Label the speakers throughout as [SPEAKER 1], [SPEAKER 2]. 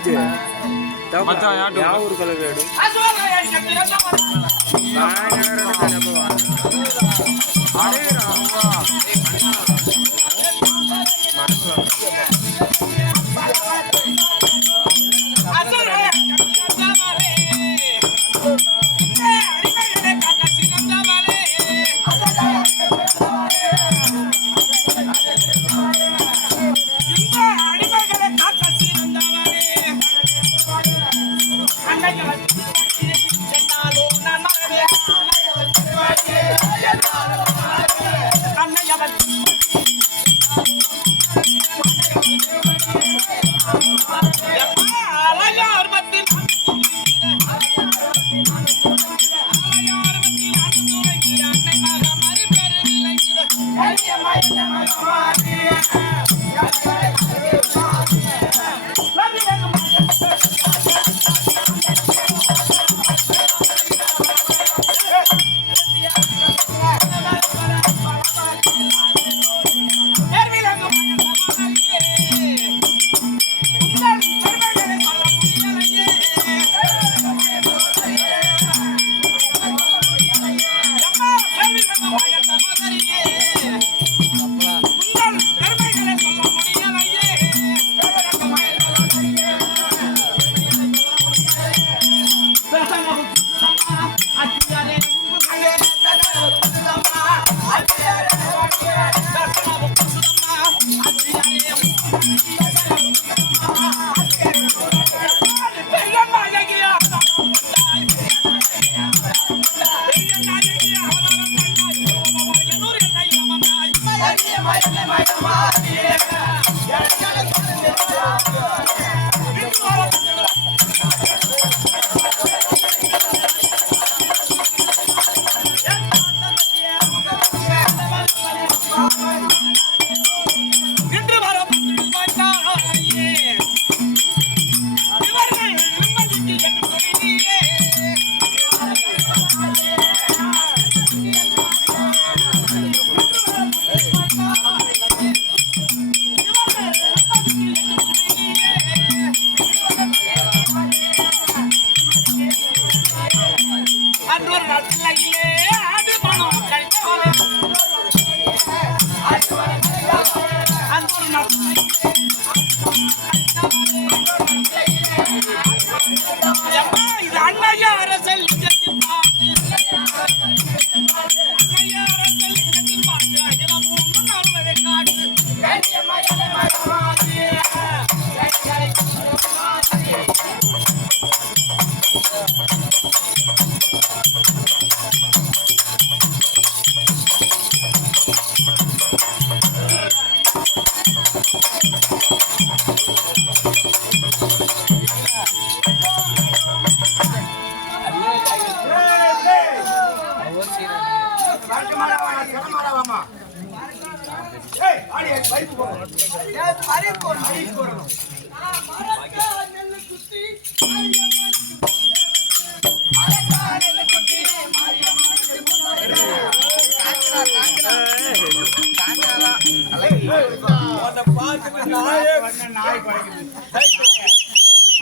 [SPEAKER 1] என்னாச்சு
[SPEAKER 2] மச்சான்
[SPEAKER 3] யாட்டு யா ஊர் கலர் வேடு அடையிறா Hayır, hayır.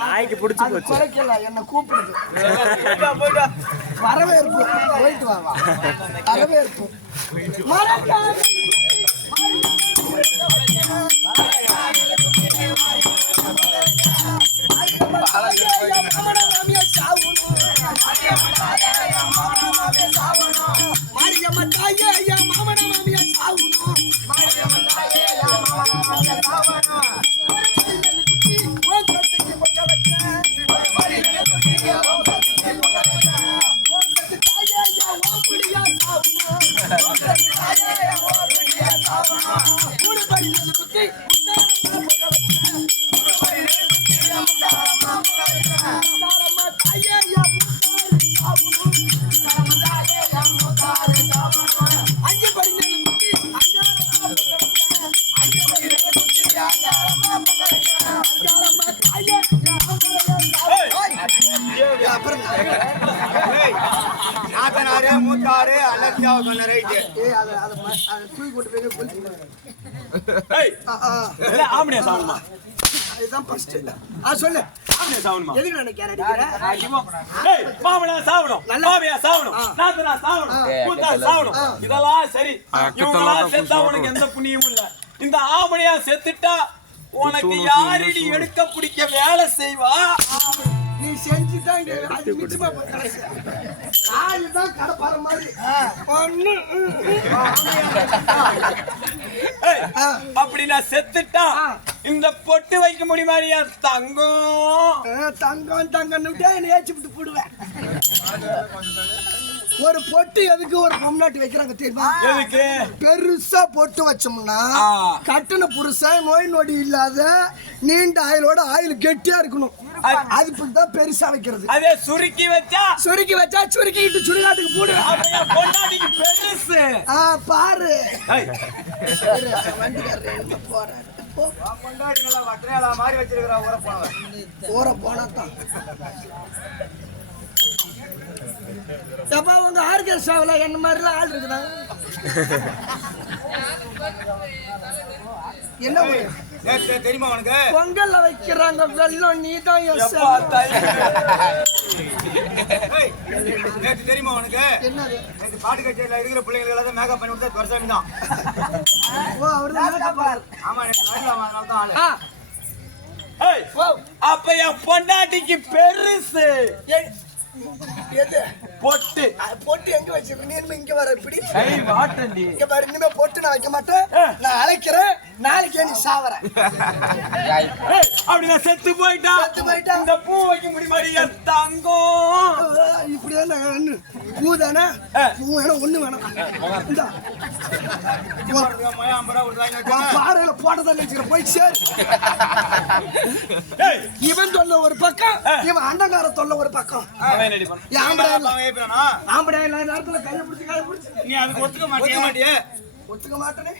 [SPEAKER 1] நாய்க்கு பிடிச்சி போச்சு.
[SPEAKER 4] குறைக்கல என்ன கூப்பிடுது. வரவேற்பு. போயிட்டு வா வா. வரவேற்பு. மறக்காத. மாரியம்மா தாயே ஐயா மாமன மாமியா சாவுணும். உன் போட்டு போய் கொளுத்தி
[SPEAKER 1] ஏய்.
[SPEAKER 4] ஆ ஆ.
[SPEAKER 1] இல்ல ஆம்படியா சாவணுமா
[SPEAKER 4] இதுதான் ஃபர்ஸ்ட் ஆ சொல்லு.
[SPEAKER 1] ஆம்படியா சாவணுமா
[SPEAKER 4] எதுக்கு நான் கேரட் அடிக்கிறேன்
[SPEAKER 1] அடிமா. ஏய் மாமனா சாவணும்
[SPEAKER 4] நல்லா-
[SPEAKER 1] மாமியா சாவணும்
[SPEAKER 4] ஆ.
[SPEAKER 1] நாத்தனா சாவணும் கூத்தா சாவணும் இதெல்லாம் சரி. இவங்களாம் செத்தா உனக்கு எந்த புண்ணியமும் இல்ல. இந்த ஆம்படியா செத்துட்டா உனக்கு யாரடி எடுக்க பிடிக்க வேலை செய்வா?
[SPEAKER 4] செஞ்சு தான் அது மிச்சமா போய் நாலு தான் கடை மாதிரி ஒண்ணு
[SPEAKER 1] ஏய், அப்படி நான் செத்துட்டா இந்த பொட்டு வைக்க முடியுமா என் தங்கம்
[SPEAKER 4] தங்கம் தங்கம் விட்டு என்னை ஏச்சு விட்டு போடுவேன் ஒரு பொட்டு எதுக்கு ஒரு பொம்னாட்டி வைக்கிறாங்க தெரியுமா?
[SPEAKER 1] எதுக்கு?
[SPEAKER 4] பெருசா பொட்டு வச்சோம்னா. கட்டின புருஷன் நோய் நொடி இல்லாத நீண்ட ஆயிலோட ஆயில் கெட்டியா இருக்கணும்.
[SPEAKER 1] அது-
[SPEAKER 4] அதுக்கு தான் பெருசா வைக்கிறது.
[SPEAKER 1] அதே சுருக்கி வச்சா?
[SPEAKER 4] சுருக்கி வச்சா சுருக்கிட்டு சுடுகாட்டுக்கு போடு.
[SPEAKER 1] பொண்டாட்டிக்கு பெருசு.
[SPEAKER 4] ஆ பாரு. போறாரு போனா தான் எப்பா உங்க ஆர்கெஸ்ட்ராவில் என்ன மாதிரிலாம் ஆள் இருக்குதா? என்ன
[SPEAKER 5] தெரியுமா உனக்கு
[SPEAKER 4] பொங்கல்ல வைக்கிறாங்க வெள்ளம் நீ தான்
[SPEAKER 5] நேத்து தெரியுமா உனக்கு?
[SPEAKER 4] என்னது?
[SPEAKER 5] நேத்து பாட்டு கச்சேரியில இருக்கிற பிள்ளைங்களுக்கு எல்லாம் மேக்கப் பண்ணி விட்டா துரசாமி தான்.
[SPEAKER 4] ஓ அவரு
[SPEAKER 5] ஆமா நைட்ல அவன் அதனால தான் ஆளு.
[SPEAKER 4] ஆ.
[SPEAKER 1] ஏய்,
[SPEAKER 4] ஓ
[SPEAKER 1] அப்ப என் பொண்டாட்டிக்கு பெருசு.
[SPEAKER 4] எது?
[SPEAKER 1] பொட்டு.
[SPEAKER 4] பொட்டு எங்க வச்சிருக்க நீ இங்க வர இப்படி. இங்க பாரு இனிமே பொட்டு நான் வைக்க மாட்டேன். நான் அழைக்கிறேன். நாளைக்கே நீ சாவற
[SPEAKER 1] ஏய், அப்படி நான் செத்து போயிட்டா?
[SPEAKER 4] செத்து போயிட்டா?
[SPEAKER 1] இந்த பூ வைக்க முடியுமா தங்கம்
[SPEAKER 4] இப்படிதான் நான் பூ தானே. பூ வேணும் ஒண்ணு வேணும். இந்தா. பாறையில போட்டதான் நினைச்சிருக்க போய் சேரு. இவன் தொல்ல ஒரு பக்கம் இவன் அண்டங்கார தொல்ல ஒரு பக்கம்.
[SPEAKER 1] அவன் பண்ணான்?
[SPEAKER 4] ஆம்படை நேரத்துல கையை பிடிச்சி கையை பிடிச்சி.
[SPEAKER 5] நீ அதுக்கு ஒத்துக்க மாட்டியா? மாட்டியே
[SPEAKER 4] ஒத்துக்க மாட்டேனே.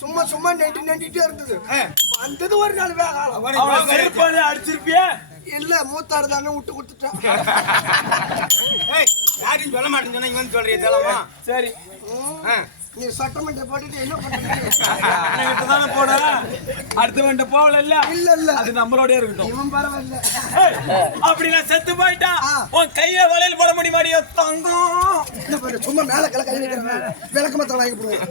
[SPEAKER 4] சும்மா சும்மா நெண்டி நெண்டிட்டே இருந்தது. வந்தது ஒரு நாள்.
[SPEAKER 1] செருப்பாலே அடிச்சிருப்பியே?
[SPEAKER 4] இல்ல மூத்தாரு தானே விட்டு கொடுத்துட்டான்.
[SPEAKER 5] ஏய், யாரையும் சொல்ல மாட்டேன்னு சொன்னா வந்து சொல்றியே
[SPEAKER 1] சரி.
[SPEAKER 5] ஆ.
[SPEAKER 4] நீ சட்டமன்ற போட்டுட்டு என்ன பண்ற
[SPEAKER 1] தானே போன? அடுத்தவன்ட்ட போகல இல்ல
[SPEAKER 4] இல்ல இல்ல.
[SPEAKER 1] அது நம்மளோட இருக்கட்டும்.
[SPEAKER 4] இவன் பரவாயில்ல.
[SPEAKER 1] அப்படி நான் செத்து போயிட்டா. உன் கையில வளையல் போட முடியுமா என் தங்கம்.
[SPEAKER 4] என்ன பாரு சும்மா மேல கல கை வைக்கிறேன் விளக்க மாத்திரம் வாங்கி போடுவேன்.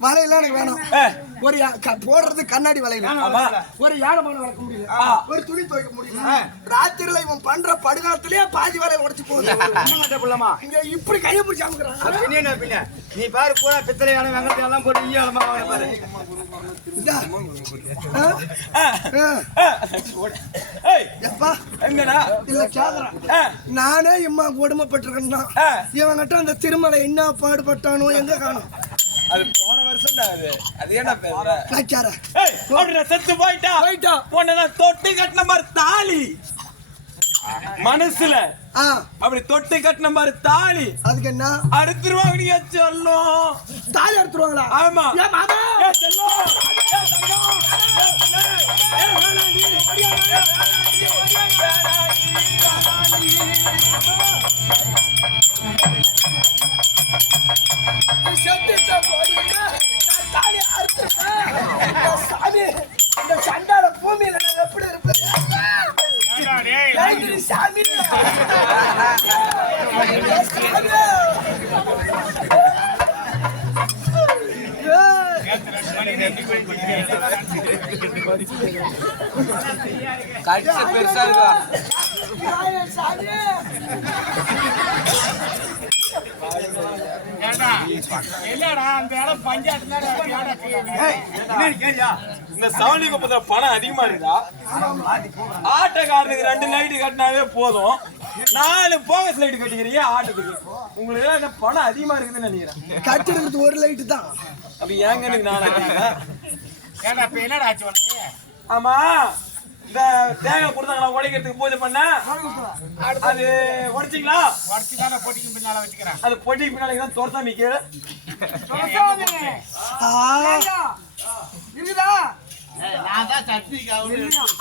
[SPEAKER 4] வலையெல்லாம் எனக்கு வேணும். ஒரு போடுறது கண்ணாடி வலையில. ஒரு யானை மரம் வளர்க்க முடியல. ஒரு துணி துவைக்க முடியல ராத்திரில இவன் பண்ற படுகாலத்திலேயே பாதி வலையை உடைச்சு போகுது.
[SPEAKER 5] புள்ளமா
[SPEAKER 4] இங்க இப்படி கையை பிடிச்சி அமுக்குறான்.
[SPEAKER 5] நீ பாரு பூரா பித்தளையான வெங்கத்தை எல்லாம் போட்டு வாங்க பாரு.
[SPEAKER 4] எப்பா?
[SPEAKER 1] எங்கடா?
[SPEAKER 4] இல்ல கேக்குறேன் நானே இம்மா கொடுமைப்பட்டிருக்கேன்னா
[SPEAKER 1] ஆ.
[SPEAKER 4] இவங்கிட்ட அந்த திருமலை என்ன பாடுபட்டானோ எங்க காணும்?
[SPEAKER 1] அது போன வருஷம் அது அது நான் செத்து போயிட்டா
[SPEAKER 4] போயிட்டா.
[SPEAKER 1] நான் தொட்டி கட்டின மாதிரி தாலி மனசுல அப்படி தொட்டி கட்டின மாதிரி தாலி
[SPEAKER 4] அதுக்கு என்ன
[SPEAKER 1] அடுத்துருவாங்க நீங்க சொல்லும்
[SPEAKER 4] தாலி எடுத்துருவாங்களா
[SPEAKER 1] ஆமா செல்லம்.
[SPEAKER 4] சாமி.
[SPEAKER 1] கடிச்சு பெருசா இருக்கா?
[SPEAKER 4] என்னடா
[SPEAKER 5] அந்த இடம் பஞ்சாயத்து
[SPEAKER 1] இந்த சவுளி குப்பத்துல பணம் அதிகமா இருக்குதா ஆட்டோக்காரனுக்கு ரெண்டு லைட் கட்டினாவே போதும். நாலு போகஸ் லைட் கட்டிக்கிறீங்க ஆட்டோத்துக்கு. உங்களுக்கு எல்லாம் பணம் அதிகமா இருக்குதுன்னு நினைக்கிறேன்.
[SPEAKER 4] கட்டிருக்கிறது ஒரு லைட்டு தான்.
[SPEAKER 1] அப்ப ஏங்க எனக்கு நாலு ஆமா இந்த தேங்காய் கொடுத்தாங்களா உடைக்கிறதுக்கு பூஜை பண்ண? அது உடைச்சிங்களா? அது பொட்டிக்கு பின்னாடி தான் தோர்த்தா நிக்க
[SPEAKER 4] ஆ. இருக்குதா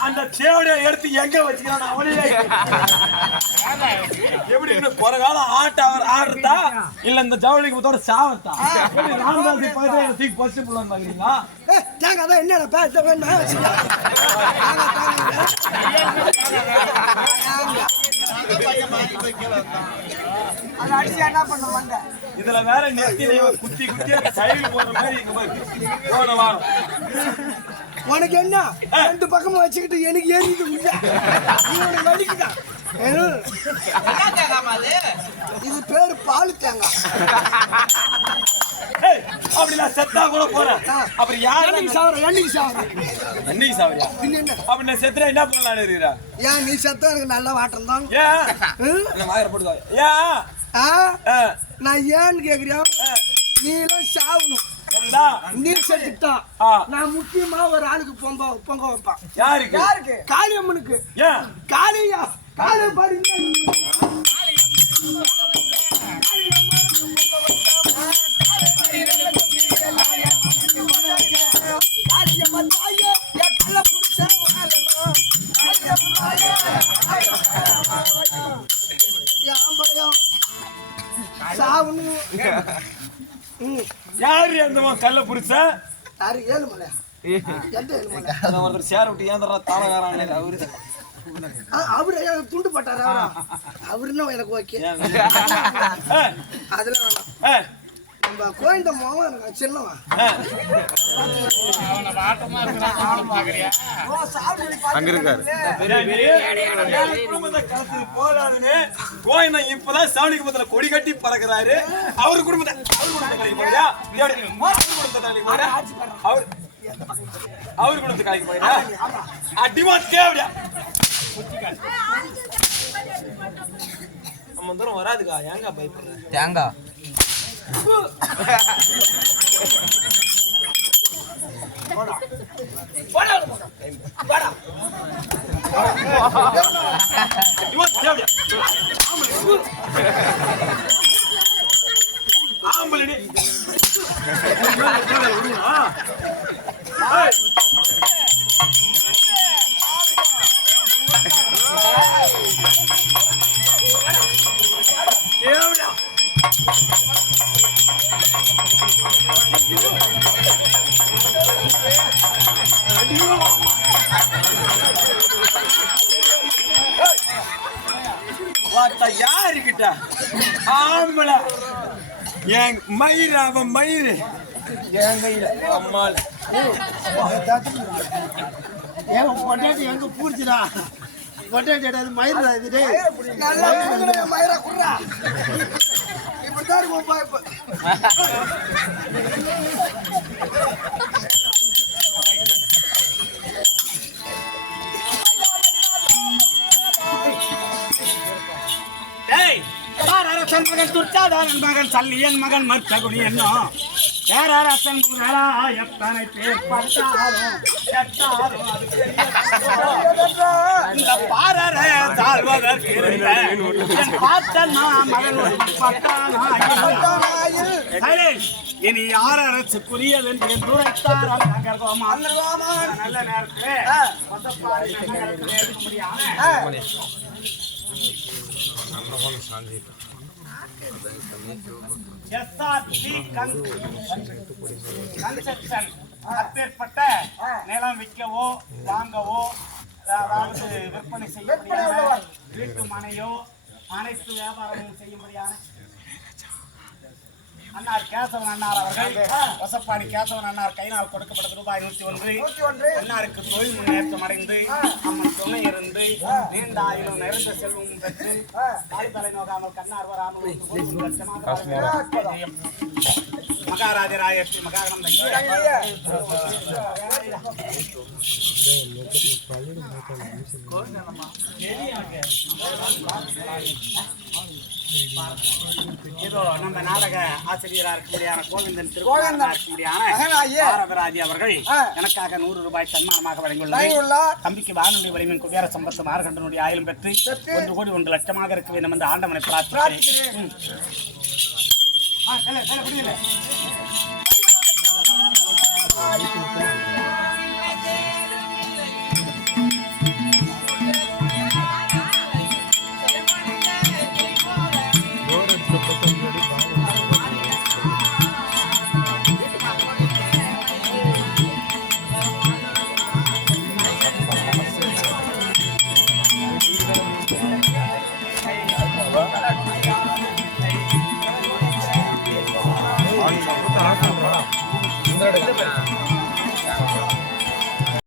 [SPEAKER 1] அந்த தேவடைய எடுத்து எங்க வச்சுக்கிறான் அவனையே எப்படி குறை காலம் ஆட்ட அவர் ஆடுறதா? இல்ல இந்த ஜவுளிக்கு முத்தோட சாவத்தா ராமதாஸ் பக்கத்துல தூக்கி புள்ளன்னு பாக்குறீங்களா?
[SPEAKER 4] என்னடா பேச வேண்டாம் அடிச்சு என்ன பண்ண வந்த
[SPEAKER 1] இதுல வேற நெத்தியில குத்தி குத்தி போற மாதிரி இங்க பாரு போன வாரம்.
[SPEAKER 4] உனக்கு என்ன? ரெண்டு பக்கமும் வச்சுக்கிட்டு எனக்கு ஏறிட்டு உள்ள. நீ உனக்கு வலிக்குதா? ஏனு? இது பேரு பால் தேங்காய்.
[SPEAKER 1] அப்படி நான் செத்தா கூட போறேன். அப்புறம் யாரு
[SPEAKER 4] என்னைக்கு சாவரம் என்னைக்கு
[SPEAKER 1] சாவரியா
[SPEAKER 4] பின்ன என்ன?
[SPEAKER 1] அப்படி நான் செத்துறேன் என்ன பண்ணலாம்னு இருக்கிறா
[SPEAKER 4] ஏன் நீ செத்தா எனக்கு நல்ல வாட்டம் தான்.
[SPEAKER 1] ஏன்? என்ன மாயிர போடுதா ஏன்?
[SPEAKER 4] நான் ஏன்னு கேக்குறியா. நீ எல்லாம் சாவணும்.
[SPEAKER 1] சரிதா?
[SPEAKER 4] நீ செத்துட்டா
[SPEAKER 1] ஆ.
[SPEAKER 4] நான் முக்கியமா ஒரு ஆளுக்கு பொங்க பொங்க வைப்பான்.
[SPEAKER 1] யாருக்கு?
[SPEAKER 4] யாருக்கு? காளியம்மனுக்கு.
[SPEAKER 1] ஏன்?
[SPEAKER 4] காளியா காளி பாரு. சாவணும் ம்
[SPEAKER 1] யாரு அந்த கல்ல புடிச்ச?
[SPEAKER 4] யாரு? ஏழுமலை
[SPEAKER 1] ஒருத்தர் சேர விட்டு ஏந்தரா தாளகாரான் அவரு
[SPEAKER 4] அவரு துண்டு பட்டாரு? அவரா அவருன்னா எனக்கு ஓகே. அதுல வேணாம். நம்ம கோயந்த மாவன் எனக்கு சின்னவன்.
[SPEAKER 3] அங்க இருக்காரு.
[SPEAKER 1] என் கோயினம் இப்பதான் சாவணி குடும்பத்துல கொடி கட்டி பறக்குறாரு. அவர் குடும்பத்தை அவர் குடும்பத்தை? அவர் அவர் அவர் குடும்பத்தை கலைக்க போறியா அடிமா தேவையா நம்ம தூரம் வராதுக்கா. ஏங்க பயப்படுற?
[SPEAKER 3] தேங்காய்
[SPEAKER 1] அடிமா ஆம்பளை. என் மயிர் அவன் மயிர் என் கையில அம்மாள்.
[SPEAKER 6] பொட்டாட்டி எங்க பூர்த்திடா பொட்டாட்டி அது மயிரா
[SPEAKER 4] குடுறா. இருக்கும்
[SPEAKER 5] அரசன் மகன் துர்ச்சாதாரன் மகன் சல்லியன் மகன் மற்றகுடி என்னும். பேரரசன் குரலா எத்தனை பேர் அது பெரிய இந்த பாரரே தாழ்வதற்கு இருந்த. என் பாட்டனா மகன் பட்டானாயில். இனி யார் அரசுக்குரியது என்று துரைத்தார் நல்ல நேரத்திலே வசப்பாடி நகரத்திலே இருக்க முடியாம எஸ்ஆர்டி கன்ஸ்ட்ரக்ஷன் அப்பேற்பட்ட நிலம் விற்கவோ வாங்கவோ அதாவது விற்பனை செய்ய வீட்டு மனையோ அனைத்து வியாபாரமும் செய்யும்படியான அன்னார் கேசவன் அன்னார் அவர்கள் வசப்பாடி கேசவன் அன்னார் கையினால் கொடுக்கப்பட்ட ரூபாய் நூத்தி ஒன்று. அன்னாருக்கு தொழில் முன்னேற்றம் அடைந்து அம்மன் துணை இருந்து நீண்ட ஆயுளும் நிறைந்த செல்வமும் பெற்று தாய் தலை நோகாமல் கண்ணார் வராமல் மகாகணம் இதோ நம்ம நாடக ஆசிரியரா இருக்கக்கூடியான கோவிந்தன் திருக்கோவிந்தன் இருக்கக்கூடியான பாரதராஜி அவர்கள். எனக்காக நூறு ரூபாய் சன்மானமாக வழங்கியுள்ளார். தம்பிக்கு வானுடைய வலிமையின் குபேர சம்பத்து மார்கண்டனுடைய ஆயிலும் பெற்று ஒன்று கோடி ஒன்று லட்சமாக இருக்க வேண்டும் என்று ஆண்டவனை பிரார்த்திக்கிறேன். ம். ஆ,
[SPEAKER 6] புரியல